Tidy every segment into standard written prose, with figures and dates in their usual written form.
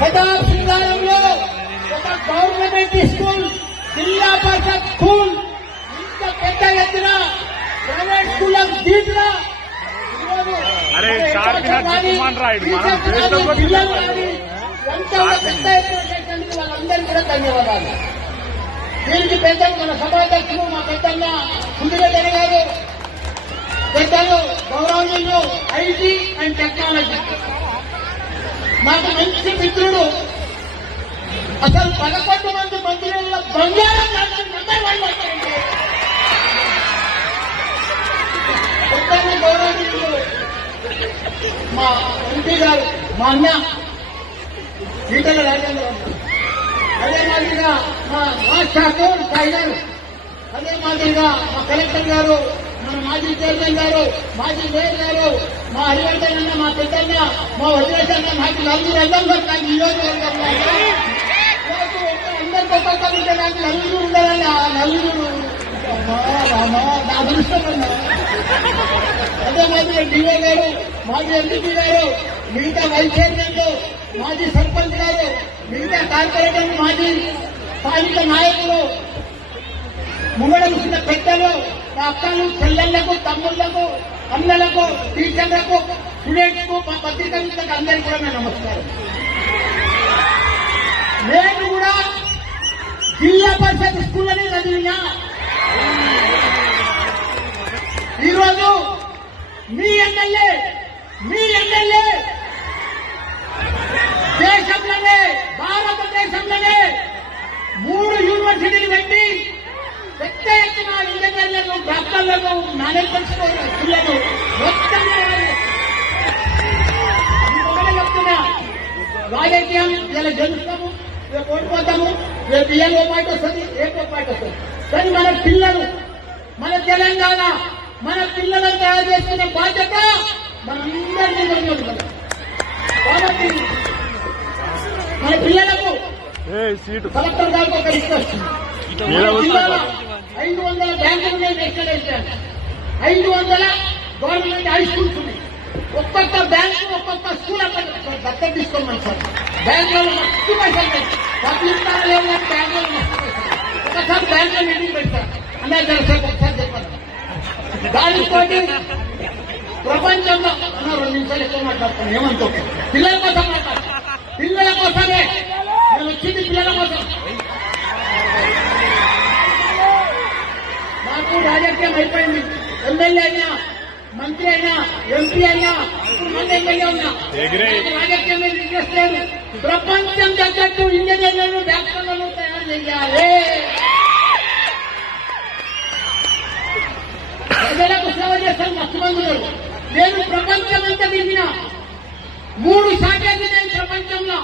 ప్రతాప్ సింగారంలో ఒక government school, జిల్లా పరిషత్ school ఇంత పెద్ద ఎత్తున ప్రైవేట్ స్కూళ్ళకు దీటుగా వాళ్ళందరికీ కూడా ధన్యవాదాలు. దీనికి పెద్ద మన సభాధ్యక్షులు మా పెద్దన్న సుందరయ్య గారు, పెద్దలు గౌరవనీయులు ఐటీ అండ్ టెక్నాలజీ, నాకు మంచి మిత్రుడు. అసలు 11 మంది మంత్రుల బంగారం నెంబర్ 1 వచ్చారంటే పెద్దలు గౌరవనీయులు మా ఎంపీ గారు, మా అన్న ఈటల రాజేంద్ర, అదే మాదిరిగా మా ఠాకూర్ టైగర్, అదే మాదిరిగా మా కలెక్టర్ గారు, మన మాజీ చైర్మన్ గారు, మాజీ మేయర్ గారు, మా హరివర్ధన్ అన్న, మా పెద్దన్న, మా వదిలేసన్న, నాకు నలుగురు అందరూ నాకు ఈ నియోజకవర్గంలో అందరితో ఉంటే నాకు నలుగురు ఉండాలని ఆ నలుగురు నా అదృష్టం అన్నా. అదే మాదిరిగా డిఓ గారు, మాజీ ఎంపీ గారు, మిగతా వైస్ చైర్మన్లు, మాజీ సర్పంచ్ గారు, మిగతా కార్పొరేటర్, మాజీ స్థానిక నాయకులు, ముంగడముసిన పెద్దలు, మా అక్కలు, చెల్లెళ్లకు, తమ్ముళ్లకు, అన్నలకు, టీచర్లకు, స్టూడెంట్స్ కు, మా పత్రికా మిత్రులకు అందరికీ కూడా నేను నమస్కారం. నేను కూడా జిల్లా పరిషత్ స్కూల్లోనే చదివినా. ఈరోజు మీ ఎమ్మెల్యే దేశంలోనే, భారతదేశంలోనే 3 యూనివర్సిటీలు పెట్టి పెద్ద ఎత్తున ఇంజనీర్లను, డాక్టర్లను, మేనేజ్మెంట్ పిల్లలు మొత్తం చెప్తున్నా. రాజకీయం ఇలా గెలుస్తాము, రేపు ఓడిపోతాము, రేపు ఏ పార్టీ వస్తుంది, రేపు పార్టీ వస్తుంది. కానీ మన పిల్లలు, మన తెలంగాణ, మన పిల్లలను తయారు చేసుకునే బాధ్యత మనందరికీ ఉంది. కాబట్టి మన పిల్లలకు కలెక్టర్ గారికి ఒక రిక్వెస్ట్, 500 బ్యాంకులు నేను ఎక్కడేసాను, 500 గవర్నమెంట్ హై స్కూల్స్ ఉన్నాయి. ఒక్కొక్క బ్యాంకు, ఒక్కొక్క స్కూల్ అక్కడ దత్తత తీసుకోమని సార్. బ్యాంకులలో మస్తు పైసలు పబ్లిక్ లేదు, బ్యాంకులో మస్తు పైసలు. ఒకసారి బ్యాంకులో మీటింగ్ పెడతారు అన్నారు సార్, ఒకసారి చెప్పారు. దానితో ప్రపంచంలో 2 నిమిషాలు ఎక్కువ మాట్లాడుతున్నాను, ఏమంటూ పిల్లల కోసం మాట్లాడతాను. పిల్లల కోసమే నేను వచ్చింది, పిల్లల కోసం. నాకు రాజకీయం అయిపోయింది. ఎమ్మెల్యే అయినా, మంత్రి అయినా, ఎంపీ అయినా, ఇప్పుడు మంది ఎమ్మెల్యే ఉన్నా, రాజకీయం ఇంట్రెస్ట్ లేదు. ప్రపంచం తగ్గట్టు ఇంజనీర్లను, డాక్టర్లను తయారు చేయాలి. ప్రజలకు సేవ చేస్తాను మస్తు మంది. నేను ప్రపంచం అంతా తిరిగిన 3 శాఖలు నేను ప్రపంచంలో.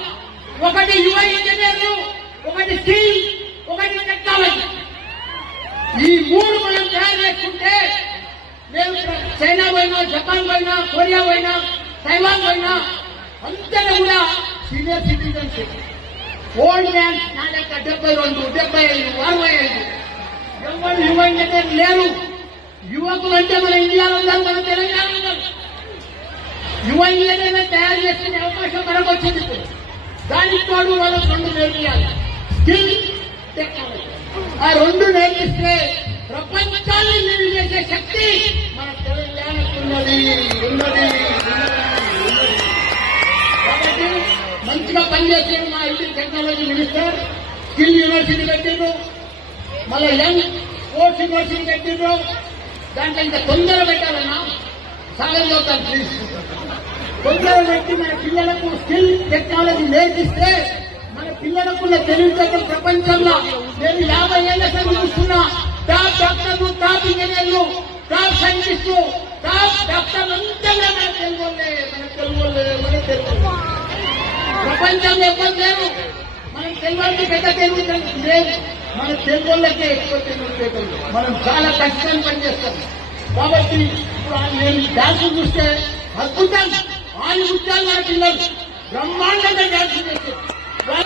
ఒకటి యువ ఇంజనీర్లు, ఒకటి స్కిల్, ఒకటి టెక్నాలజీ. ఈ 3 మనం తయారు చేసుకుంటే నేను చైనా పోయినా, జపాన్ పోయినా, కొరియా పోయినా, తైవాన్ పోయినా అంతలో కూడా సీనియర్ సిటిజన్షిప్. ఓల్డ్ మ్యాన్ నా లెక్క 72, 75, 65 ఎవరు యువ ఇంజనీర్ లేరు. యువకులు అంటే మన ఇండియాలో ఉన్నారు, మన తెలంగాణ ఉన్నారు. యువ ఇంజనీర్లను తయారు చేసుకునే అవకాశం మనకు వచ్చింది. దానికి తోడు వాళ్ళకు 2 నేర్పియాలి, స్కిల్, టెక్నాలజీ. ఆ 2 నేర్పిస్తే ప్రపంచాన్ని లీడ్ చేసే శక్తి మన తెలంగాణకు ఉన్నది. కాబట్టి మంచిగా పనిచేసే మా IT technology minister skill university పెట్టిండ్రు, మళ్ళీ యంగ్ స్పోర్ట్స్ యూనివర్సిటీ పెట్టిండ్రు. దాంట్లో ఇంకా తొందర పెట్టాలన్నా సాగర్ చదువుతాను ప్లీజ్. తొందర పెట్టి మన పిల్లలకు స్కిల్, టెక్నాలజీ నేర్పిస్తే మన పిల్లలకున్న తెలివితేటలు ప్రపంచంలో నేను 50 ఏళ్ల సంది చూస్తున్నా. టాప్ డాక్టర్లు, టాప్ ఇంజనీర్లు, టాప్ సైంటిస్టులు, టాప్ డాక్టర్లు అంతా మన తెలుగులే. ప్రపంచంలో ఎవరు లేరు. మనం తెలుగుకి పెద్ద తెలుగు లేదు, మన తెలుగులకే ఎక్కువ తెలివితేటలు. మనం చాలా కష్టం పనిచేస్తాం. కాబట్టి ఇప్పుడు నేను డాన్స్ చూస్తే అద్భుతం. 6 ముత్యాలు మన పిల్లలు బ్రహ్మాండంగా డాన్స్ చేస్తారు.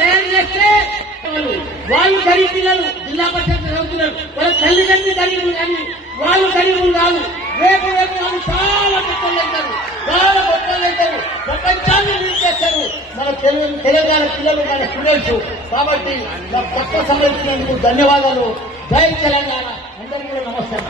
తయారు చేస్తే వాళ్ళు గరీబ్ పిల్లలు, జిల్లా పరిషత్ చదువుతున్నారు, వాళ్ళ తల్లిదండ్రులు గరీబులు, కానీ వాళ్ళు గరీబులు కాదు. రేపు వాళ్ళు చాలా గొప్పలు అవుతారు, ప్రపంచాన్ని లీడ్ చేస్తారు. మన తెలుగు తెలంగాణ పిల్లలు మన స్టూడెంట్స్. కాబట్టి నాకు తక్కువ సమయం ఇచ్చినందుకు ధన్యవాదాలు. జై తెలంగాణ. అందరికీ కూడా నమస్కారం.